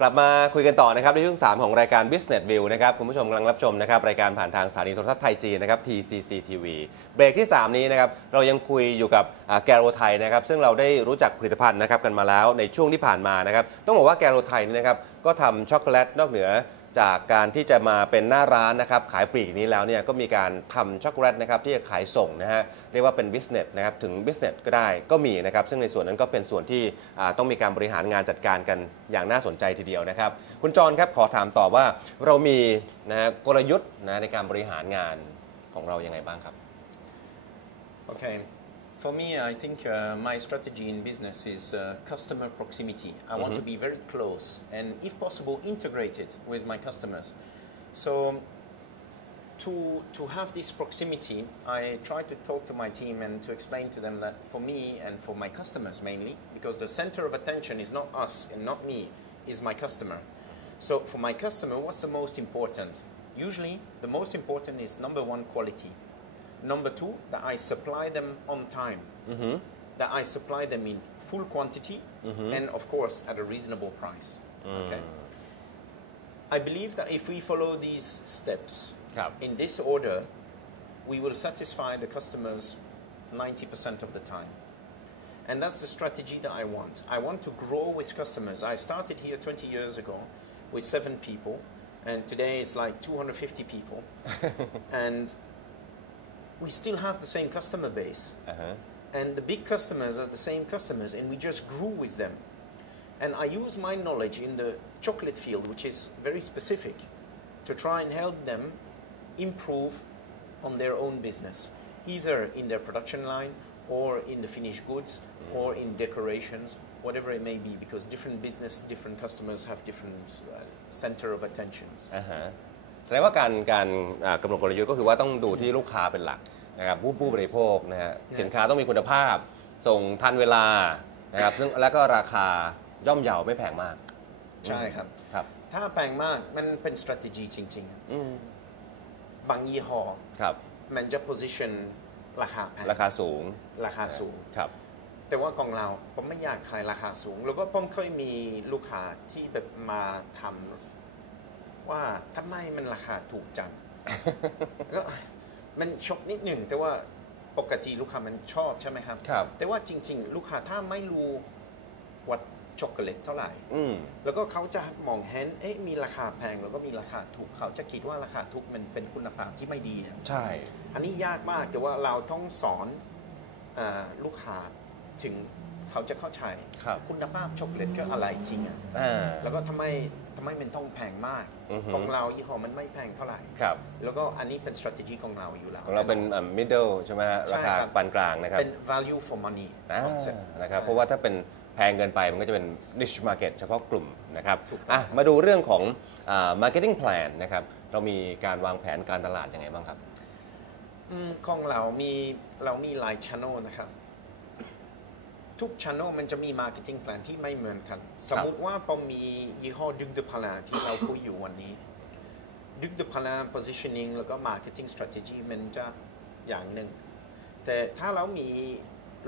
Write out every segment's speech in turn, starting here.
กลับมาคุยกันต่อนะครับในช่วง3ของรายการ Business View นะครับคุณผู้ชมกำลังรับชมนะครับรายการผ่านทางสถานีโทรทัศน์ไทยจีนนะครับ TCCTV เบรกที่3นี้นะครับเรายังคุยอยู่กับแกโรไทยนะครับซึ่งเราได้รู้จักผลิตภัณฑ์นะครับกันมาแล้วในช่วงที่ผ่านมานะครับต้องบอกว่าแกโรไทยนี่นะครับก็ทำช็อกโกแลตนอกเหนือจากการที่จะมาเป็นหน้าร้านนะครับขายปลีกนี้แล้วเนี่ยก็มีการทำช็อกโกแลตนะครับที่จะขายส่งนะฮะเรียกว่าเป็นบิสเนสนะครับถึงบิสเนสก็ได้ก็มีนะครับซึ่งในส่วนนั้นก็เป็นส่วนที่ต้องมีการบริหารงานจัดการกันอย่างน่าสนใจทีเดียวนะครับคุณจรครับขอถามต่อว่าเรามีนะกลยุทธ์นะในการบริหารงานของเรายังไงบ้างครับ Okay. For me, I think my strategy in business is customer proximity. I want to be very close and, if possible, integrated with my customers. So, to have this proximity, I try to talk to my team and to explain to them that for me and for my customers mainly, because the center of attention is not us and not me, is my customer. So, for my customer, what's the most important? Usually, the most important is number one, quality. Number two, that I supply them on time, that I supply them in full quantity, and of course at a reasonable price. Okay. I believe that if we follow these steps in this order, we will satisfy the customers 90% of the time. And that's the strategy that I want. I want to grow with customers. I started here 20 years ago with 7 people, and today it's like 250 people. And we still have the same customer base. And the big customers are the same customers, and we just grew with them. And I use my knowledge in the chocolate field, which is very specific, to try and help them improve on their own business, either in their production line or in the finished goods or in decorations, whatever it may be, because different business, different customers have different center of attentions. แสดงว่าการกำหนดกลยุทธ์ก็คือว่าต้องดูที่ลูกค้าเป็นหลักนะครับผู้บริโภคนะฮะสินค้าต้องมีคุณภาพส่งทันเวลานะครับซึ่งแล้วก็ราคาย่อมเยาไม่แพงมากใช่ครับถ้าแพงมากมันเป็น strategy จริงๆบางยี่ห้อมันจะ position ราคาแพงราคาสูงครับแต่ว่าของเราผมไม่อยากขายราคาสูงแล้วก็ผมเคยมีลูกค้าที่แบบมาทำว่าทำไมมันราคาถูกจัง ก็มันช็อกนิดหนึ่งแต่ว่าปกติลูกค้ามันชอบใช่ไหมครับแต่ว่าจริงๆลูกค้าถ้าไม่รู้วัดช็อกโกแลตเท่าไหร่แล้วก็เขาจะมองเห็นมีราคาแพงแล้วก็มีราคาถูกเขาจะคิดว่าราคาถูกมันเป็นคุณภาพที่ไม่ดีใช่อันนี้ยากมากแต่ว่าเราต้องสอนลูกค้าถึงเขาจะเข้าใจคุณภาพช็อกโกแลตก็อะไรจริงแล้วก็ทำไมมันต้องแพงมากของเรายี่ห้อมันไม่แพงเท่าไหร่แล้วก็อันนี้เป็น strategy ของเราอยู่แล้วของเราเป็น middle ใช่ไหมราคาปานกลางนะครับเป็น value for money concept นะครับเพราะว่าถ้าเป็นแพงเกินไปมันก็จะเป็น niche market เฉพาะกลุ่มนะครับมาดูเรื่องของmarketing plan นะครับเรามีการวางแผนการตลาดยังไงบ้างครับของเรามีหลาย channel นะครับทุก channel มันจะมี marketing plan ที่ไม่เหมือนกันสมมุติว่าผมมียี่ห้อดุกเดพาลาที่เราคุยอยู่วันนี้ดุกเดพาลา positioning แล้วก็ marketing strategy มันจะอย่างหนึ่งแต่ถ้าเรามี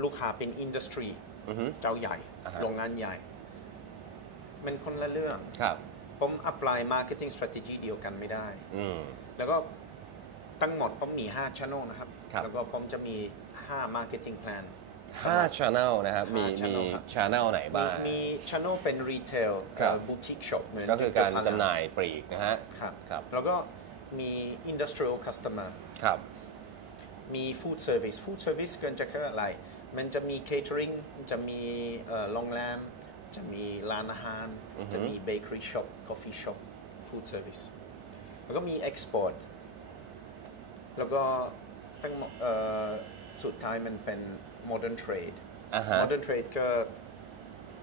ลูกค้าเป็น industry เจ้าใหญ่โรงงานใหญ่มันคนละเรื่องผม apply marketing strategy เดียวกันไม่ได้แล้วก็ทั้งหมดผมมี5 channel นะครับแล้วก็ผมจะมี5 marketing plan 5 channel นะครับมี channel ไหนบ้างมี channel เป็น retail boutique shop ก็คือการจำหน่ายปลีกนะฮะแล้วก็มี industrial customer มี food service เกินจะคืออะไรมันจะมี catering จะมีโรงแรมจะมีร้านอาหารจะมี bakery shop coffee shop food service แล้วก็มี export แล้วก็ตั้งสุดท้ายมันเป็นmodern trade modern trade ก็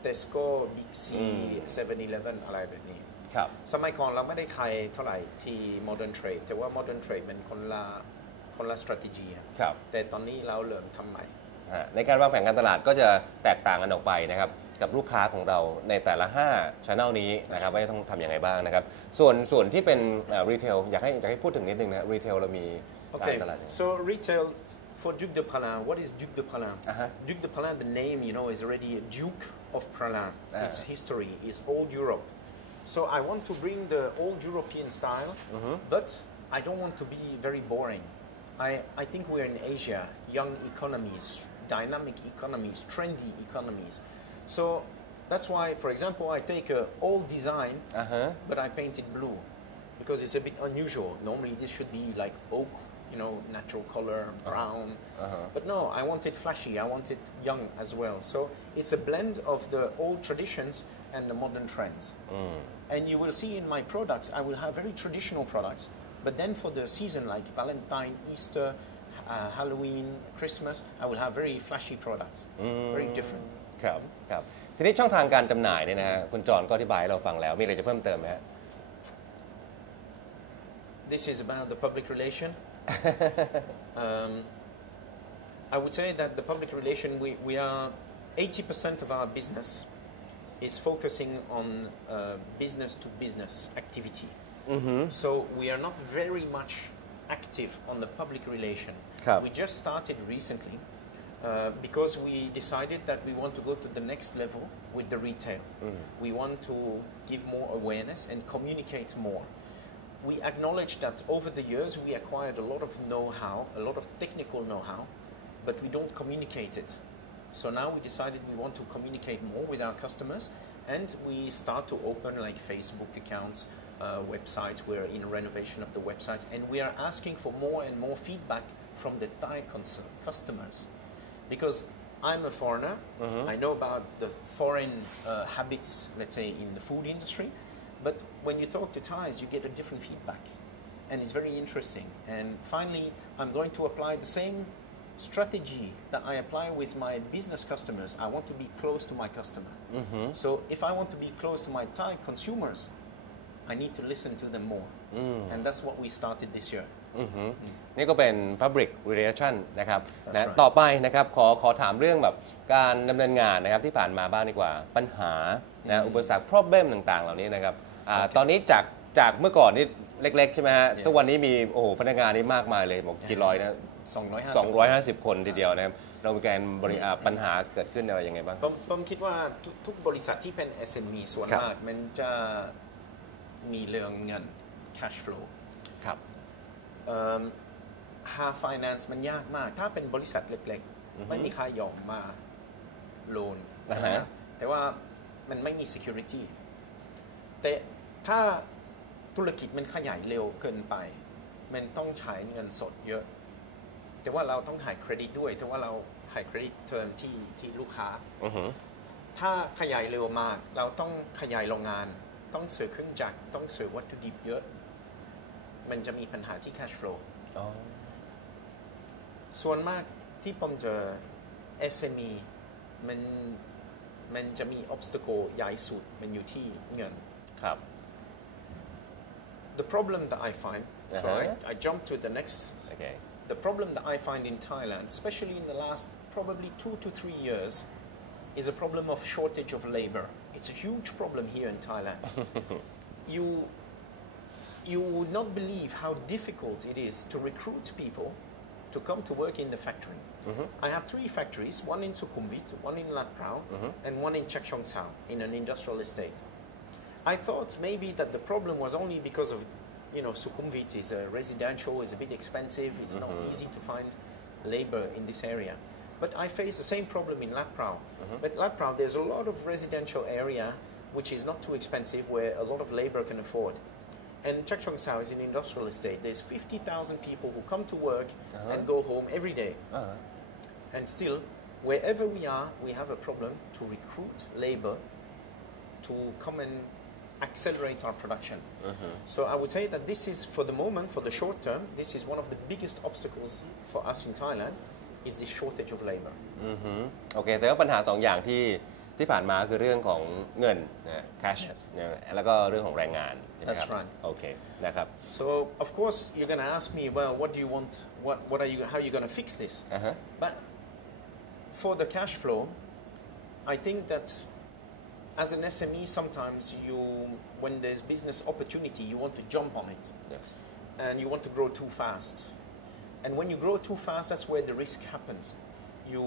Tesco Big C 7-Eleven อะไรแบบนี้สมัยก่อนเราไม่ได้ขายเท่าไหร่ที่ modern trade แต่ว่า modern trade มันคนละ strategy แต่ตอนนี้เราเริ่มทำใหม่ในการวางแผนการตลาดก็จะแตกต่างกันออกไปนะครับกับลูกค้าของเราในแต่ละ5 channel นี้นะครับว่าจะต้องทำยังไงบ้างนะครับส่วนที่เป็น retail อยากให้พูดถึงนิดนึงนะ retail เรามีการตลาด so retail for Duc de Palan, what is Duc de Palan? Duc de Palan, the name, is already a Duke of Palan. Its history is old Europe. So I want to bring the old European style, but I don't want to be very boring. I think we're in Asia, young economies, dynamic economies, trendy economies. So that's why, for example, I take an old design, but I paint it blue because it's a bit unusual. Normally this should be like oak, you know, natural color, brown. But no, I want it flashy, I want it young as well. So it's a blend of the old traditions and the modern trends. And you will see in my products, I will have very traditional products, but then for the season like Valentine, Easter, Halloween, Christmas, I will have very flashy products, very different. ครับครับทีนี้ช่องทางการจำหน่ายเนี่ยนะฮะคุณจอห์นก็อธิบายให้เราฟังแล้วมีอะไรจะเพิ่มเติมไหมฮะ This is about the public relation. I would say that the public relation, we are 80% of our business is focusing on business to business activity. So we are not very much active on the public relation. We just started recently because we decided that we want to go to the next level with the retail. We want to give more awareness and communicate more. We acknowledge that over the years we acquired a lot of know-how, a lot of technical know-how, but we don't communicate it. So now we decided we want to communicate more with our customers, and we start to open like Facebook accounts, websites. We're in renovation of the websites, and we are asking for more and more feedback from the Thai customers. Because I'm a foreigner, I know about the foreign habits, let's say, in the food industry, but when you talk to Thais, you get a different feedback, and it's very interesting. And finally, I'm going to apply the same strategy that I apply with my business customers. I want to be close to my customer. So if I want to be close to my Thai consumers, I need to listen to them more. And that's what we started this year. นี่ก็เป็น Public Relation นะครับ That's นะ right. ต่อไปนะครับขอถามเรื่องแบบการดำเนินงานนะครับที่ผ่านมาบ้างดีกว่าปัญหานะอุปสรรค problem ต่างๆ เหล่านี้นะครับตอนนี้จากเมื่อก่อนนี่เล็กๆใช่ไหมฮะ Yes. ทุกวันนี้มีโอ้โหพนักงานนี่มากมายเลยบอกกี่ร้อยนะ250 คนทีเดียวนะครับเรามีการปัญหาเกิดขึ้นอะไรยังไงบ้าง ผมคิดว่าทุกบริษัทที่เป็น SME ส่วนมากมันจะมีเรื่องเงิน cash flow ครับหา finance มันยากมาก ถ้าเป็นบริษัทเล็กๆ ไม่มีใครยอมมาโลนใช่ไหมแต่ว่ามันไม่มี security แต่ถ้าธุรกิจมันขยายเร็วเกินไป มันต้องใช้เงินสดเยอะ แต่ว่าเราต้องให้เครดิตด้วย แต่ว่าเราให้เครดิตเทอมที่ลูกค้า ถ้าขยายเร็วมาก เราต้องขยายโรงงาน ต้องซื้อเครื่องจักร ต้องซื้อวัตถุดิบเยอะ มันจะมีปัญหาที่ cash flow ส่วนมากที่ผมเจอ SME มันจะมี obstacle ใหญ่สุดมันอยู่ที่เงิน ครับ The problem that I find, so I jump to the next. Okay. The problem that I find in Thailand, especially in the last probably 2 to 3 years, is a problem of shortage of labor. It's a huge problem here in Thailand. You would not believe how difficult it is to recruit people to come to work in the factory. I have 3 factories, one in Sukhumvit, one in Lat Prao, and one in Chakchongtsao in an industrial estate. I thought maybe that the problem was only because of, you know, Sukhumvit is a residential, is a bit expensive, it's not easy to find labor in this area. But I face the same problem in Lat Prao. But Lat Prao, there's a lot of residential area which is not too expensive, where a lot of labor can afford. And Chakchongtsao is an industrial estate. There's 50,000 people who come to work and go home every day. And still, wherever we are, we have a problem to recruit labor to come and accelerate our production. So I would say that this is, for the moment, for the short term, this is one of the biggest obstacles for us in Thailand, is this shortage of labor. โอเคแต่ว่าปัญหา2อย่างที่ผ่านมาคือเรื่องของเงินนะ cash นะแล้วก็เรื่องของแรงงานใช่ไหมครับ That's right. โอเคนะครับ So of course you're going to ask me, well, what do you want? What are you? How are you going to fix this? But for the cash flow, I think that as an SME, sometimes when there's business opportunity, you want to jump on it, and you want to grow too fast. And when you grow too fast, that's where the risk happens. You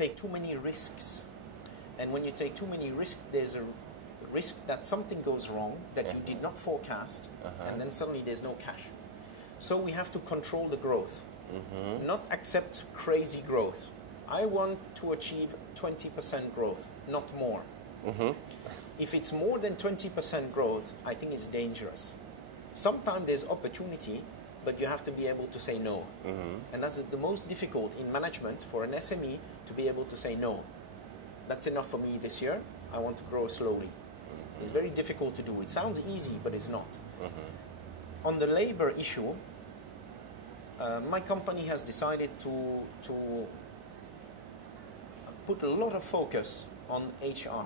take too many risks, and when you take too many risks, there's a risk that something goes wrong that you did not forecast, and then suddenly there's no cash. So we have to control the growth, not accept crazy growth. I want to achieve 20% growth, not more. If it's more than 20% growth, I think it's dangerous. Sometimes there's opportunity, but you have to be able to say no. And that's the most difficult in management for an SME, to be able to say no. That's enough for me this year. I want to grow slowly. It's very difficult to do. It sounds easy, but it's not. On the labor issue, my company has decided to put a lot of focus on HR.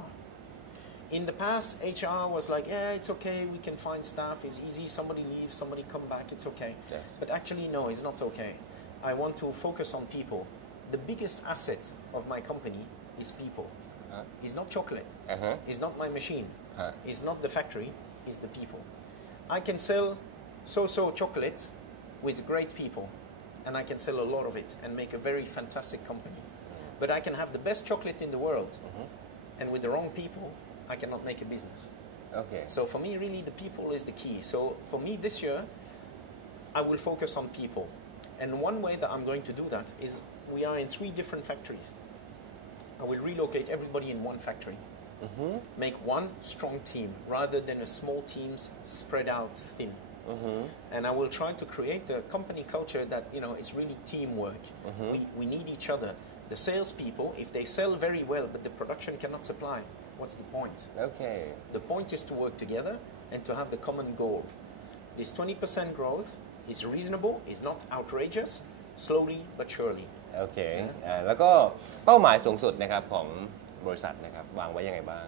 In the past, HR was like, yeah, it's okay, we can find staff, it's easy, somebody leaves, somebody come back, it's okay. Yes. But actually, no, it's not okay. I want to focus on people. The biggest asset of my company is people. It's not chocolate, it's not my machine, it's not the factory, it's the people. I can sell so-so chocolate with great people, and I can sell a lot of it and make a very fantastic company. But I can have the best chocolate in the world, and with the wrong people, I cannot make a business. Okay. So for me, really, the people is the key. So for me this year, I will focus on people. And one way that I'm going to do that is we are in 3 different factories. I will relocate everybody in one factory. Make one strong team rather than a small teams spread out thin. And I will try to create a company culture that, you know, is really teamwork. We need each other. The salespeople, if they sell very well but the production cannot supply, what's the point? Okay. The point is to work together and to have the common goal. This 20% growth is reasonable, is not outrageous, slowly but surely. โอเคแล้วก็เป้าหมายสูงสุดนะครับของบริษัทนะครับวางไว้ยังไงบ้าง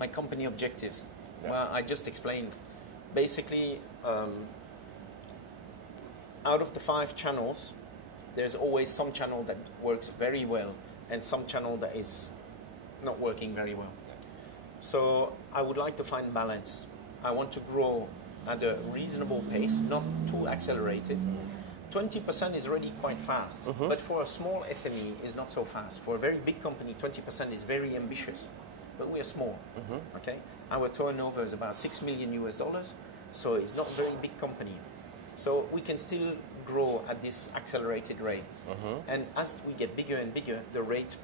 My company objectives. Well, I just explained. Basically, out of the 5 channels, there's always some channel that works very well and some channel that is not working very well. So I would like to find balance. I want to grow at a reasonable pace, not too accelerated. 20% is already quite fast, but for a small SME, it's not so fast. For a very big company, 20% is very ambitious, but we are small. Okay, our turnover is about $6 million US, so it's not a very big company. So we can still grow at this accelerated rate, and as we get bigger and bigger, the rate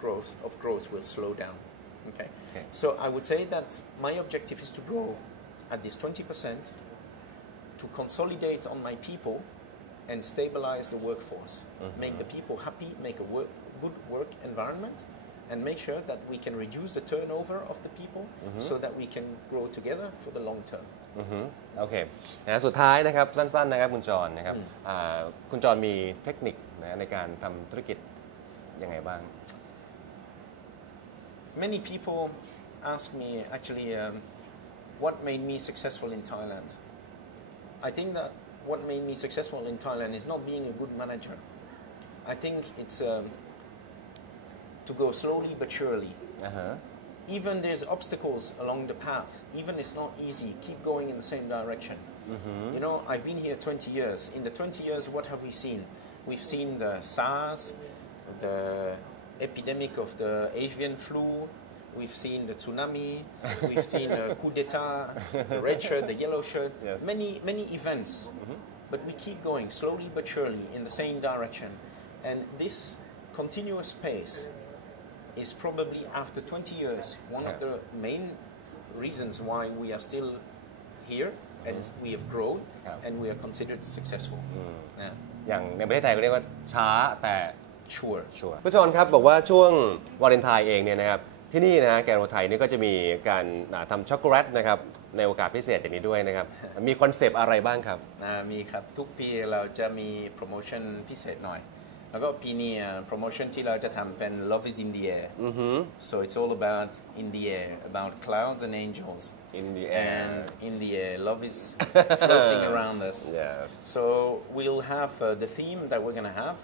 of growth will slow down. Okay, so I would say that my objective is to grow at this 20%, to consolidate on my people, and stabilize the workforce. Make the people happy, make a good work environment, and make sure that we can reduce the turnover of the people so that we can grow together for the long term. โอเคนะสุดท้ายนะครับสั้นๆนะครับคุณจรนะครับคุณจรมีเทคนิคนะในการทำธุรกิจยังไงบ้าง Many people ask me actually what made me successful in Thailand. I think that what made me successful in Thailand is not being a good manager. I think it's to go slowly but surely. Even there's obstacles along the path, even it's not easy, keep going in the same direction. You know, I've been here 20 years. In the 20 years, what have we seen? We've seen the SARS, the epidemic of the avian flu, we've seen the tsunami, we've seen the coup d'etat, the red shirt, the yellow shirt, many events. But we keep going slowly but surely in the same direction. And this continuous pace is probably after 20 years one of the main reasons why we are still here and we have grown and we are considered successful. อย่างในประเทศไทยก็เรียกว่าช้าแต่ Sure. ผู้ชมครับบอกว่าช่วงวาเลนไทน์เองเนี่ยนะครับที่นี่นะแกโรไทยนี่ก็จะมีการทำช็อกโกแลตนะครับในโอกาสพิเศษอย่างนี้ด้วยนะครับมีคอนเซปต์อะไรบ้างครับมีครับทุกปีเราจะมีโปรโมชั่นพิเศษหน่อยแล้วก็ปีนี้โปรโมชั่นที่เราจะทำเป็น Love is in the air. So it's all about in the air, about clouds and angels. In the air. And in the air, love is floating around us. Yes. So we'll have the theme that we're going to have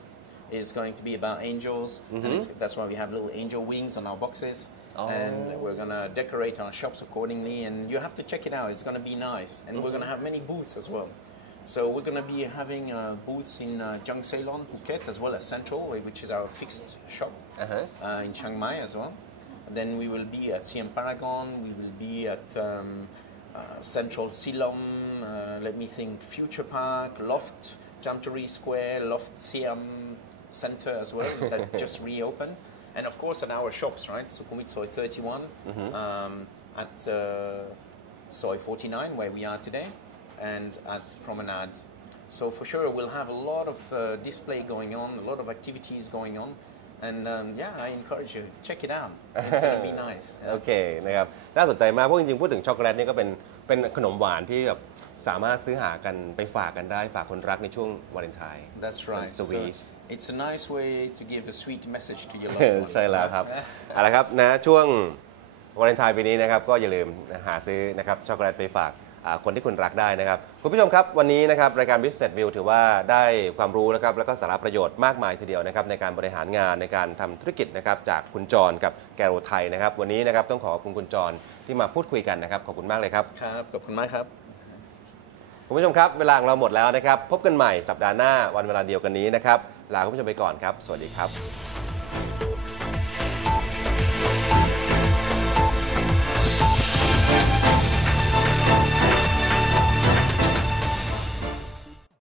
is going to be about angels, and that's why we have little angel wings on our boxes. And we're going to decorate our shops accordingly, and you have to check it out. It's going to be nice, and we're going to have many booths as well. So we're going to be having booths in Jung Ceylon, Phuket, as well as Central, which is our fixed shop in Chiang Mai as well. Then we will be at CM Paragon, we will be at Central Silom, let me think, Future Park, Loft, Jamturi Square, Loft Siam Center as well, that just reopened. And of course at our shops, right? Sukhumvit Soy 31, at Soy 49, where we are today, and at Promenade. So for sure we'll have a lot of display going on, a lot of activities going on. And yeah, I encourage you, check it out. It's going to be nice. โอเคนะครับน่าสนใจมากเพราะจริงๆพูดถึงช็อกโกแลตนี่ก็เป็นขนมหวานที่แบบสามารถซื้อหากันไปฝากกันได้ฝากคนรักในช่วงวาเลนไทน์ That's right. So Sweet. it's a nice way to give a sweet message to your loved one. ใช่แล้วครับเอาละครับนะช่วงวาเลนไทน์ปีนี้นะครับก็อย่าลืมหาซื้อนะครับช็อกโกแลตไปฝากคนที่คุณรักได้นะครับคุณผู้ชมครับวันนี้นะครับรายการ Business View ถือว่าได้ความรู้นะครับแล้วก็สาระประโยชน์มากมายทีเดียวนะครับในการบริหารงานในการทำธุรกิจนะครับจากคุณจรกับแกโรไทยนะครับวันนี้นะครับต้องขอบคุณคุณจรที่มาพูดคุยกันนะครับขอบคุณมากเลยครับครับขอบคุณมากครับคุณผู้ชมครับเวลาของเราหมดแล้วนะครับพบกันใหม่สัปดาห์หน้าวันเวลาเดียวกันนี้นะครับลาคุณผู้ชมไปก่อนครับสวัสดีครับ